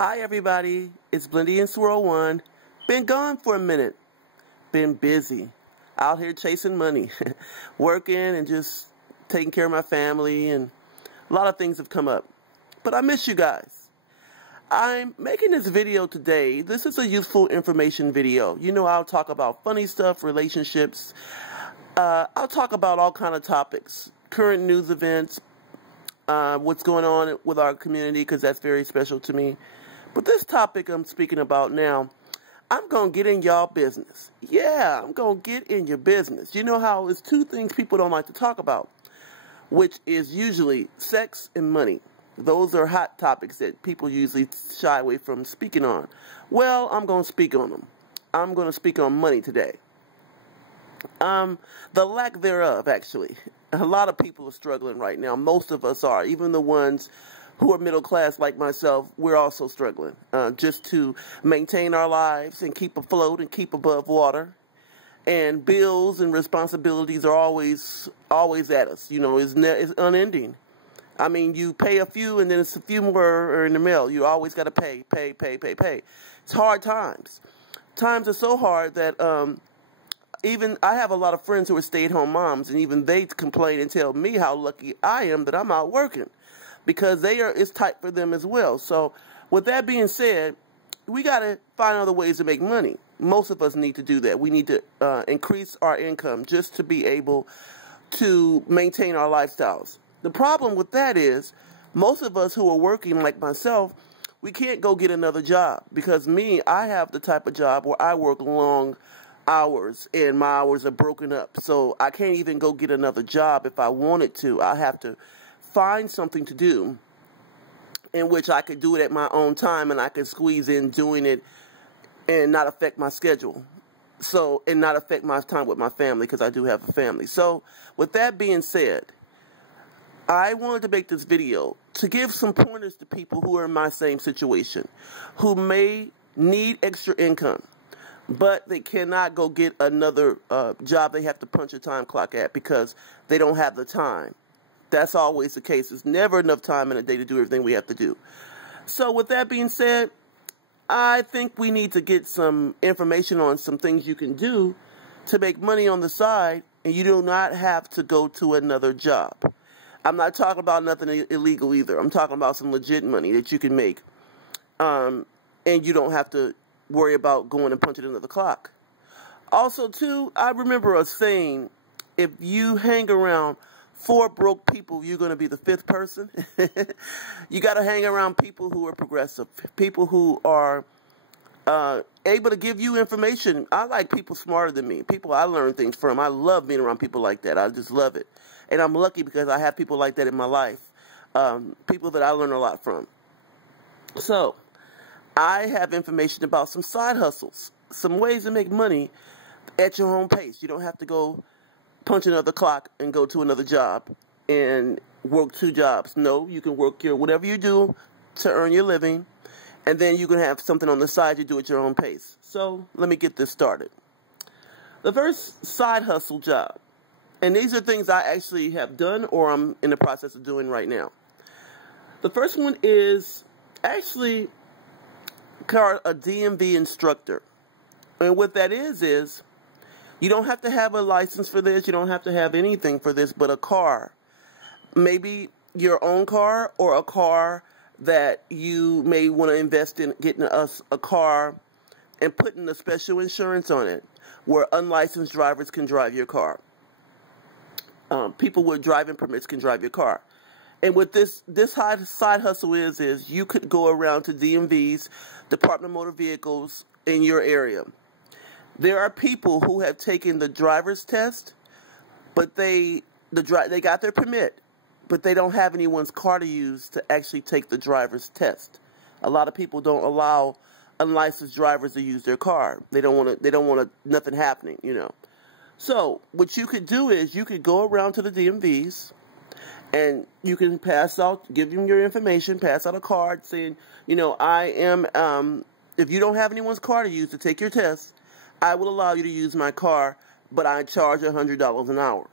Hi everybody, it's Blendy and Swirl One. Been gone for a minute. Been busy. Out here chasing money. Working and just taking care of my family, and a lot of things have come up. But I miss you guys. I'm making this video today. This is a useful information video. You know, I'll talk about funny stuff, relationships. I'll talk about all kind of topics. Current news events. What's going on with our community, because that's very special to me. But this topic I'm speaking about now, I'm going to get in y'all business. Yeah, I'm going to get in your business. You know how it's two things people don't like to talk about, which is usually sex and money. Those are hot topics that people usually shy away from speaking on. Well, I'm going to speak on them. I'm going to speak on money today. The lack thereof, actually. A lot of people are struggling right now. Most of us are. Even the ones who are middle class like myself, we're also struggling. Just to maintain our lives and keep afloat and keep above water. And bills and responsibilities are always at us. You know, it's unending. I mean, you pay a few and then it's a few more are in the mail. You always got to pay. It's hard times. Times are so hard that even I have a lot of friends who are stay-at-home moms, and even they complain and tell me how lucky I am that I'm out working, because it's tight for them as well. So with that being said, we got to find other ways to make money. Most of us need to do that. We need to increase our income just to be able to maintain our lifestyles. The problem with that is most of us who are working, like myself, we can't go get another job, because I have the type of job where I work long hours and my hours are broken up. So I can't even go get another job if I wanted to. I have to find something to do in which I could do it at my own time, and I could squeeze in doing it and not affect my schedule. So, and not affect my time with my family, because I do have a family. So with that being said, I wanted to make this video to give some pointers to people who are in my same situation, who may need extra income, but they cannot go get another job they have to punch a time clock at because they don't have the time. That's always the case. There's never enough time in a day to do everything we have to do. So with that being said, I think we need to get some information on some things you can do to make money on the side, and you do not have to go to another job. I'm not talking about nothing illegal either. I'm talking about some legit money that you can make, and you don't have to worry about going and punching another clock. Also, too, I remember a saying, if you hang around 4 broke people, you're going to be the 5th person. You got to hang around people who are progressive, people who are able to give you information. I like people smarter than me, people I learn things from. I love being around people like that. I just love it. And I'm lucky because I have people like that in my life, people that I learn a lot from. So I have information about some side hustles, some ways to make money at your own pace. You don't have to go punch another clock and go to another job and work 2 jobs. No, you can work whatever you do to earn your living, and then you can have something on the side you do at your own pace. So let me get this started. The first side hustle job, and these are things I actually have done or I'm in the process of doing right now. The first one is actually a DMV instructor. And what that is you don't have to have a license for this. You don't have to have anything for this but a car. Maybe your own car, or a car that you may want to invest in, getting a car and putting a special insurance on it where unlicensed drivers can drive your car. People with driving permits can drive your car. And what this side hustle is you could go around to DMVs, Department of Motor Vehicles, in your area. There are people who have taken the driver's test, but they got their permit, but they don't have anyone's car to use to actually take the driver's test. A lot of people don't allow unlicensed drivers to use their car. They don't want nothing happening, you know. So what you could do is you could go around to the DMVs, and you can give them your information, pass out a card saying, you know, I am, if you don't have anyone's car to use to take your test, I will allow you to use my car, but I charge $100 an hour.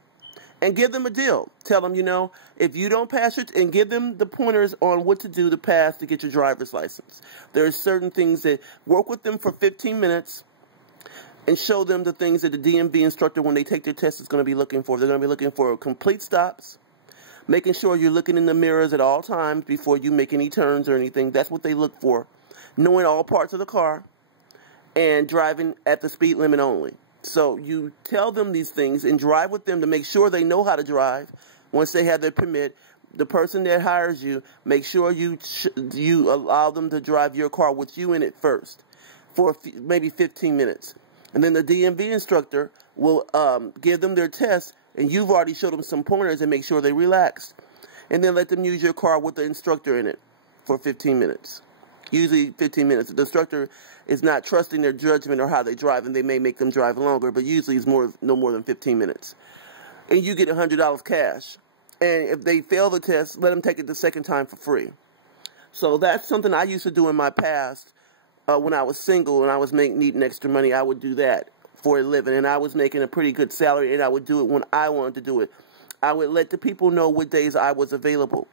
and give them a deal. Tell them, if you don't pass it, and give them the pointers on what to do to pass to get your driver's license. There are certain things that work with them for 15 minutes and show them the things that the DMV instructor, when they take their test, is going to be looking for. They're going to be looking for complete stops, making sure you're looking in the mirrors at all times before you make any turns or anything. That's what they look for. Knowing all parts of the car and driving at the speed limit only. So you tell them these things and drive with them to make sure they know how to drive. Once they have their permit, the person that hires you, make sure you allow them to drive your car with you in it first for maybe 15 minutes. And then the DMV instructor will give them their test, and you've already showed them some pointers and make sure they relax. And then let them use your car with the instructor in it for 15 minutes. Usually 15 minutes. The instructor is not trusting their judgment or how they drive, and they may make them drive longer, but usually it's no more than 15 minutes. And you get $100 cash. And if they fail the test, let them take it the second time for free. So that's something I used to do in my past when I was single and I was needing extra money. I would do that for a living, and I was making a pretty good salary, and I would do it when I wanted to do it. I would let the people know what days I was available.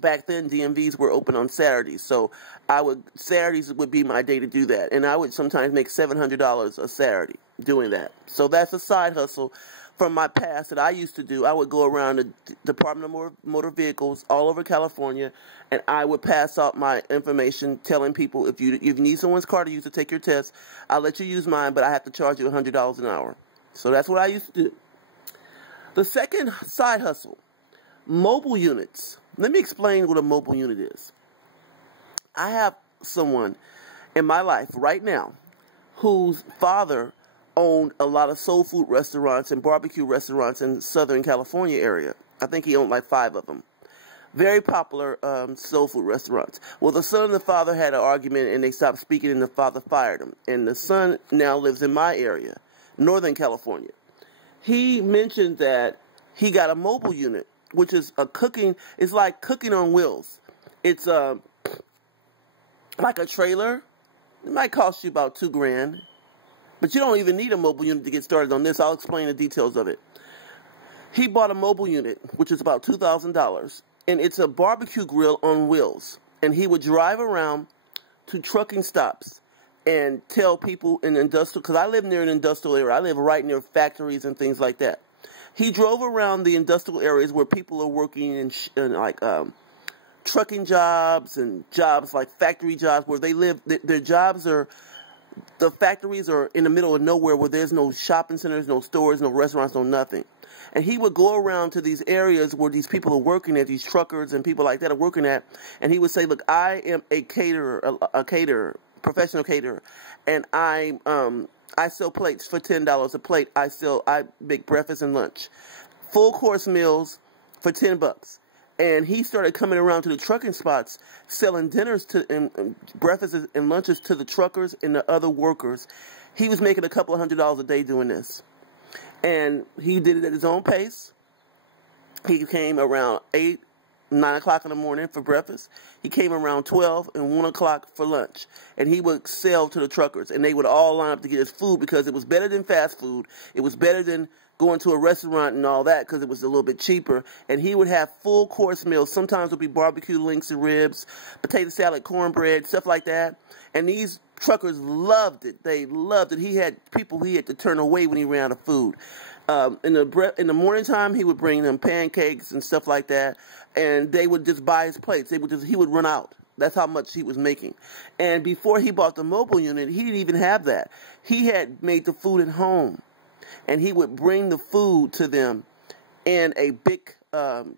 Back then, DMVs were open on Saturdays, so Saturdays would be my day to do that, and I would sometimes make $700 a Saturday doing that. So that's a side hustle from my past that I used to do. I would go around the Department of Motor Vehicles all over California, and I would pass out my information telling people, if you need someone's car to use to take your test, I'll let you use mine, but I have to charge you $100 an hour. So that's what I used to do. The second side hustle, mobile units. Let me explain what a mobile unit is. I have someone in my life right now whose father owned a lot of soul food restaurants and barbecue restaurants in Southern California area. I think he owned like 5 of them. Very popular soul food restaurants. Well, the son and the father had an argument, and they stopped speaking, and the father fired him. And the son now lives in my area, Northern California. He mentioned that he got a mobile unit, which is it's like cooking on wheels. It's like a trailer. It might cost you about $2,000, but you don't even need a mobile unit to get started on this. I'll explain the details of it. He bought a mobile unit, which is about $2,000, and it's a barbecue grill on wheels. And he would drive around to trucking stops and tell people in industrial, because I live near an industrial area. I live right near factories and things like that. He drove around the industrial areas where people are working in like trucking jobs and jobs like factory jobs where they live. Their jobs are, the factories are in the middle of nowhere where there's no shopping centers, no stores, no restaurants, no nothing. And he would go around to these areas where these people are working at, these truckers and people like that are working at, and he would say, look, I am a caterer, professional caterer, and I sell plates for $10 a plate. I make breakfast and lunch. Full course meals for $10. And he started coming around to the trucking spots, selling dinners and breakfasts and lunches to the truckers and the other workers. He was making a couple of $100 a day doing this. And he did it at his own pace. He came around 8, 9 o'clock in the morning for breakfast. He came around 12 and 1 o'clock for lunch. And he would sell to the truckers. And they would all line up to get his food because it was better than fast food. It was better than going to a restaurant and all that because it was a little bit cheaper. And he would have full course meals. Sometimes it would be barbecue links and ribs, potato salad, cornbread, stuff like that. And these truckers loved it. They loved it. He had people he had to turn away when he ran out of food. In the morning time, he would bring them pancakes and stuff like that, and they would just buy his plates. He would run out. That's how much he was making. And before he bought the mobile unit, he didn't even have that. He had made the food at home, and he would bring the food to them in a big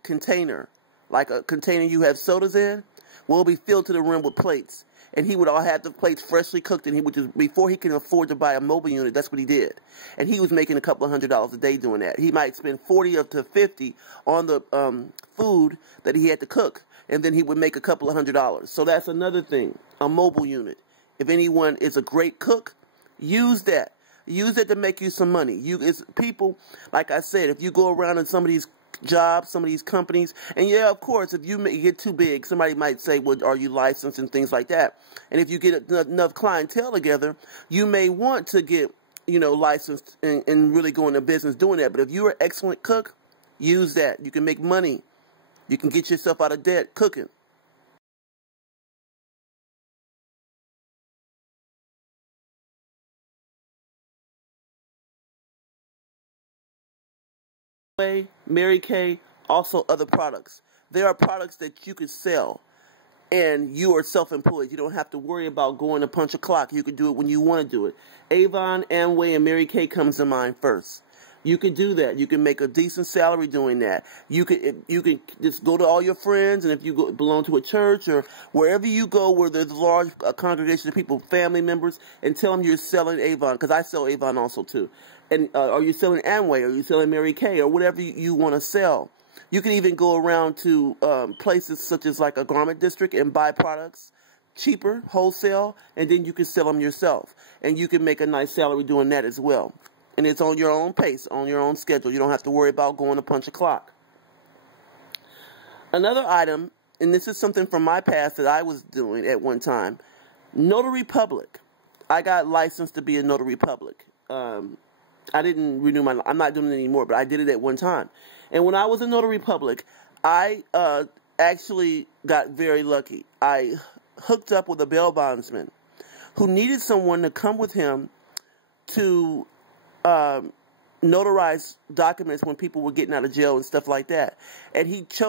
container, like a container you have sodas in. Will be filled to the rim with plates. And he would all have the plates freshly cooked, and he would just, before he could afford to buy a mobile unit, that's what he did. And he was making a couple of $100 a day doing that. He might spend $40 up to $50 on the food that he had to cook, and then he would make a couple of $100. So that's another thing, a mobile unit. If anyone is a great cook, use that. Use it to make you some money. It's people, like I said, if you go around in some of these jobs, some of these companies, and yeah, of course, if you get too big, somebody might say, well, are you licensed and things like that. And if you get enough clientele together, you may want to get, licensed and really go into business doing that. But if you're an excellent cook, Use that. You can make money. You can get yourself out of debt cooking. Mary Kay, also other products. There are products that you could sell, and you are self-employed. You don't have to worry about going to punch a clock. You can do it when you want to do it. Avon, Amway, and Mary Kay comes to mind first. You can do that. You can make a decent salary doing that. You can just go to all your friends, and if you belong to a church or wherever you go where there's a large congregation of people, family members, and tell them you're selling Avon, because I sell Avon also too. And are you selling Amway? Are you selling Mary Kay? Or whatever you want to sell. You can even go around to places such as like a garment district and buy products cheaper, wholesale, and then you can sell them yourself. And you can make a nice salary doing that as well. And it's on your own pace, on your own schedule. You don't have to worry about going to punch a clock. Another item, and this is something from my past that I was doing at one time, notary public. I got licensed to be a notary public. I didn't renew I'm not doing it anymore, but I did it at one time. And when I was a notary public, I actually got very lucky. I hooked up with a bail bondsman who needed someone to come with him to notarize documents when people were getting out of jail and stuff like that. And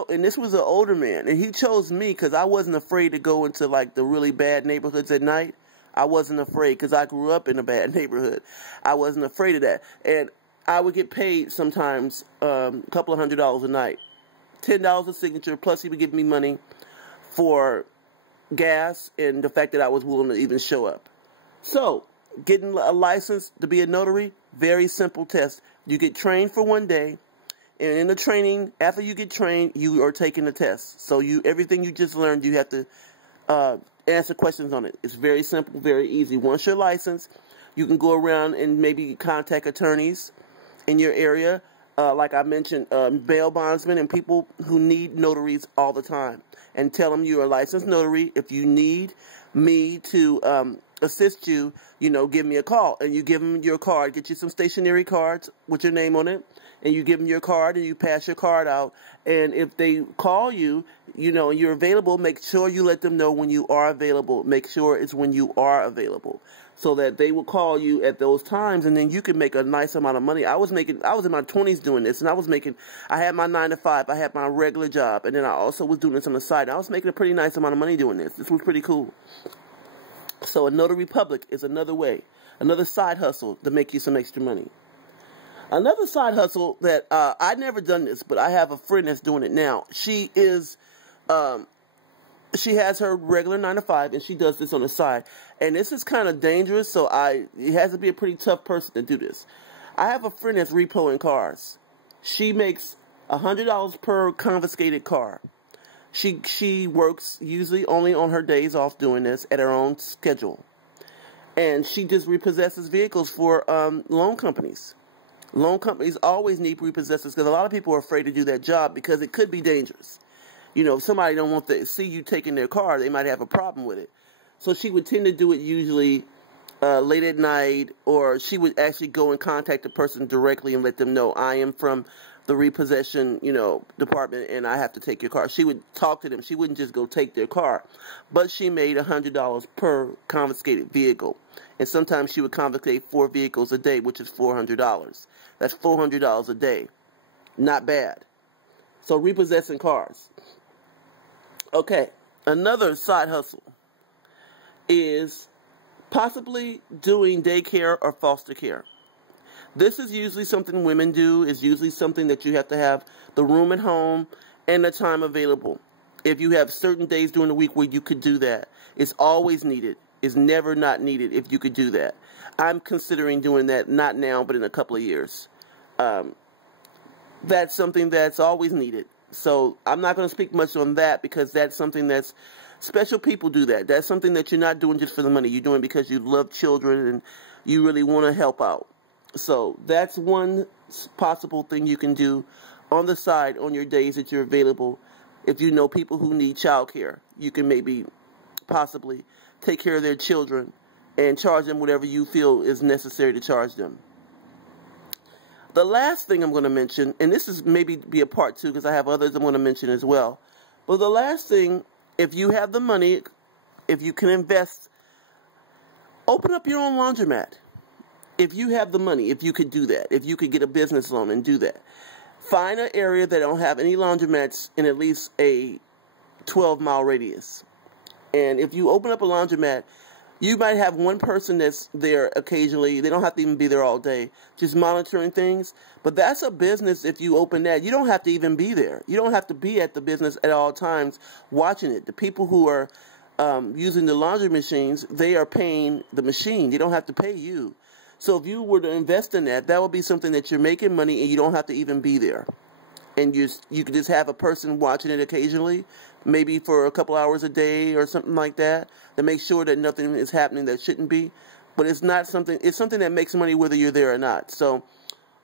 and this was an older man, and he chose me because I wasn't afraid to go into like the really bad neighborhoods at night. I wasn't afraid because I grew up in a bad neighborhood. I wasn't afraid of that. And I would get paid sometimes a couple of $100s a night. $10 a signature, plus he would give me money for gas and the fact that I was willing to even show up. So, getting a license to be a notary, very simple test. You get trained for one day, and in the training, after you get trained, you are taking the test. So everything you just learned, you have to answer questions on it. It's very simple, very easy. Once you're licensed, you can go around and maybe contact attorneys in your area, like I mentioned, bail bondsmen and people who need notaries all the time, and tell them you're a licensed notary. If you need me to assist you, give me a call. And you give them your card, get you some stationery cards with your name on it, and you give them your card and you pass your card out. And if they call you, and you're available, make sure you let them know when you are available. Make sure it's when you are available, so that they will call you at those times, and then you can make a nice amount of money. I was in my 20s doing this, and I had my 9 to 5, I had my regular job, and then I also was doing this on the side. I was making a pretty nice amount of money doing this. This was pretty cool. So a notary public is another way, another side hustle to make you some extra money. Another side hustle that I never done this, but I have a friend that's doing it now. She has her regular 9 to 5, and she does this on the side. And this is kind of dangerous, so it has to be a pretty tough person to do this. I have a friend that's repoing cars. She makes $100 per confiscated car. She works usually only on her days off doing this at her own schedule. And she just repossesses vehicles for loan companies. Loan companies always need repossessors because a lot of people are afraid to do that job because it could be dangerous. If somebody don't want to see you taking their car, they might have a problem with it. So she would tend to do it usually late at night, or she would actually go and contact the person directly and let them know, I am from the repossession, department, and I have to take your car. She would talk to them. She wouldn't just go take their car. But she made $100 per confiscated vehicle. And sometimes she would confiscate 4 vehicles a day, which is $400. That's $400 a day. Not bad. So repossessing cars. Okay, another side hustle is possibly doing daycare or foster care. This is usually something women do. It's usually something that you have to have the room at home and the time available. If you have certain days during the week where you could do that, it's always needed. It's never not needed if you could do that. I'm considering doing that, not now, but in a couple of years. That's something that's always needed. So I'm not going to speak much on that because that's something that's special people do that. That's something that you're not doing just for the money. You're doing because you love children and you really want to help out. So that's one possible thing you can do on the side on your days that you're available. If you know people who need child care, you can maybe possibly take care of their children and charge them whatever you feel is necessary to charge them. The last thing I'm going to mention, and this is maybe be a part 2 because I have others I'm going to mention as well. But the last thing, if you have the money, if you can invest, open up your own laundromat. If you have the money, if you could do that, if you could get a business loan and do that. Find an area that don't have any laundromats in at least a 12-mile radius. And if you open up a laundromat, you might have one person that's there occasionally. They don't have to even be there all day, just monitoring things. But that's a business if you open that. You don't have to even be there. You don't have to be at the business at all times watching it. The people who are using the laundry machines, they are paying the machine. They don't have to pay you. So if you were to invest in that, that would be something that you're making money and you don't have to even be there. And you could just have a person watching it occasionally, maybe for a couple hours a day or something like that, to make sure that nothing is happening that shouldn't be. But it's not something, it's something that makes money whether you're there or not. So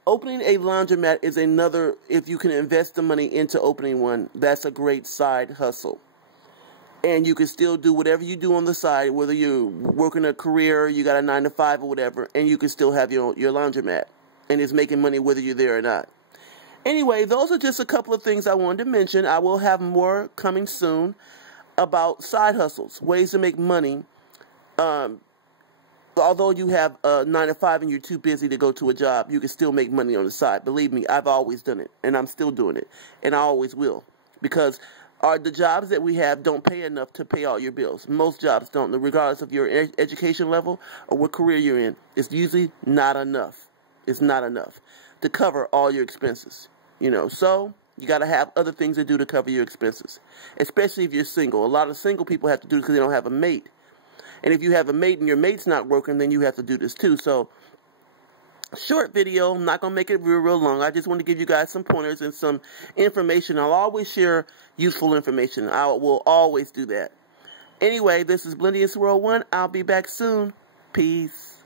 opening a laundromat is another, if you can invest the money into opening one, that's a great side hustle. And you can still do whatever you do on the side, whether you're working a career, you got a 9-to-5 or whatever, and you can still have your laundromat. And it's making money whether you're there or not. Anyway, those are just a couple of things I wanted to mention. I will have more coming soon about side hustles, ways to make money. Although you have a 9-to-5 and you're too busy to go to a job, you can still make money on the side. Believe me, I've always done it, and I'm still doing it, and I always will. Because the jobs that we have don't pay enough to pay all your bills. Most jobs don't, regardless of your education level or what career you're in. It's usually not enough. It's not enough to cover all your expenses. You know, so you got to have other things to do to cover your expenses, especially if you're single. A lot of single people have to do it because they don't have a mate. And if you have a mate and your mate's not working, then you have to do this too. So, short video. I'm not going to make it real long. I just want to give you guys some pointers and some information. I'll always share useful information. I will always do that. Anyway, this is Blendious World 1. I'll be back soon. Peace.